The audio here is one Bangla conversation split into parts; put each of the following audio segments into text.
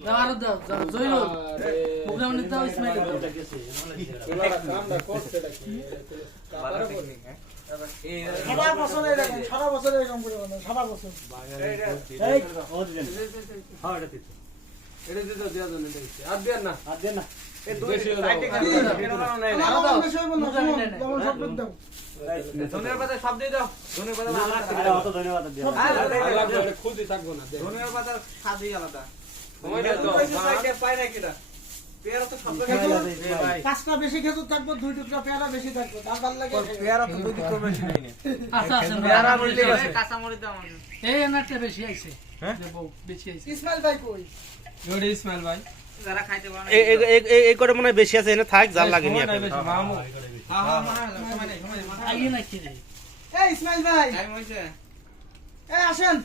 দাও দাও দাও জয়ল প্রোগ্রাম নিতে দাও ইসমাইল দাও তোলারা কামটা করতে নাকি কাপারে বলি সারা বছর এরকম করে বানায় সারা বছর এই ও দিন হ্যাঁ এটা দিতে এটা দিতে দেয়া জন্য দিতে আর দেন না এই দুই সাইডে কাটি এটা বানানো নাই আমার বেশি হইব না যেমন সব দাও ধনের পাতা সব দিয়ে দাও ধনের পাতা আমার আরে অত ধন্যবাদ দিও আরে খুলতে থাকবো না ধনের পাতা স্বাদই আলাদা সময় দাও সাইডে পাই না কিনা পেয়ারা তো সব ভাই পাঁচটা বেশি খেজুর থাকবো দুই টুকরা পেয়ারা বেশি থাকবে দাম ভালো লাগে পেয়ারা তো দুই দিক বেশি নাই না আচ্ছা আচ্ছা পেয়ারা বলতে কাঁচা মরিচ দাও আমাকে এই এনারটা বেশি আইছে হ্যাঁ? দেবো বেশি আইছে ইসমাইল ভাই কই ওরে ইসমাইল ভাই যারা খাইতে পারে না এই করে মনে হয় বেশি আছে এনে থাক জাল লাগেনি সময় নাই বেশি মামু হ্যাঁ হ্যাঁ সময় নাই আইয়ে না কি রে এই ইসমাইল ভাই টাইম হইছে এই আসেন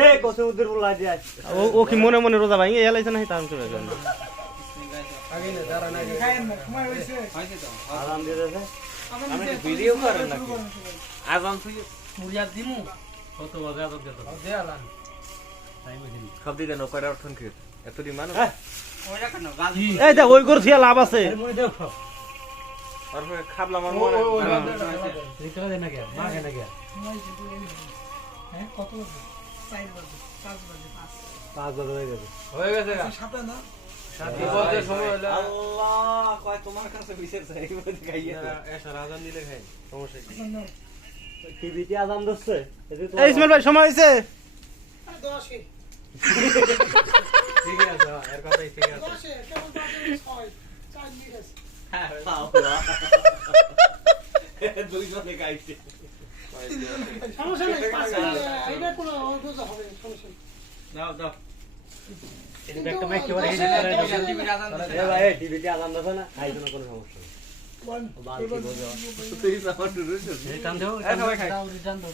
এই কসে উদ্দের বলাই দিয়া ও কি মনে মনে রোজা ভাই এলাইছে না তার চলে গেল আগে না দাঁড়া না খায়েন না সময় হইছে হইছে তো আরাম দিয়ে দেছে আমি ভিডিও করেন নাকি? আজান থেকে মুরিয়া দিমু কত বাজে আজান দিতে দেয়ালান সব দিতে ন কয়টা ফোন কি এত দি মানুষ ওই রাখেন না গাজি এই দেখ ওই করে থিয়া লাভ আছে আর খাবলা মান মনে রিকা দেন না কে মা কেন কে হ্যাঁ কত বাজে 4 বাজে 5 বাজে 5 বাজে হয়ে গেছে হয়ে গেছে গা 5 সাথে না সাথী বলতে সময় হলো আল্লাহ কয় তোমার কাছে বিচার চাই বলে খাইয়ে এসা রাজান দিলে খাই সমস্যা কি টিভিতে আজান দিচ্ছে এই ইসমাইল ভাই সময় হইছে 10 ঠিক আছে এর কথাই ঠিক আছে 10 কেমন বাজে 6 4 মিনিট হ্যাঁ খাও দুইজনে খাইছে সমস্যা নাই এটা কোনো অন্তত হবে সমস্যা দাও দাও এটা একটা মাইক কেবল এই টিভি রাজান এ ভাই টিভিতে আজান দিছে না খাই কোনো সমস্যা নেই বাল কি বোঝো তুই সামান রুজ এই কান দাও রিটার্ন দাও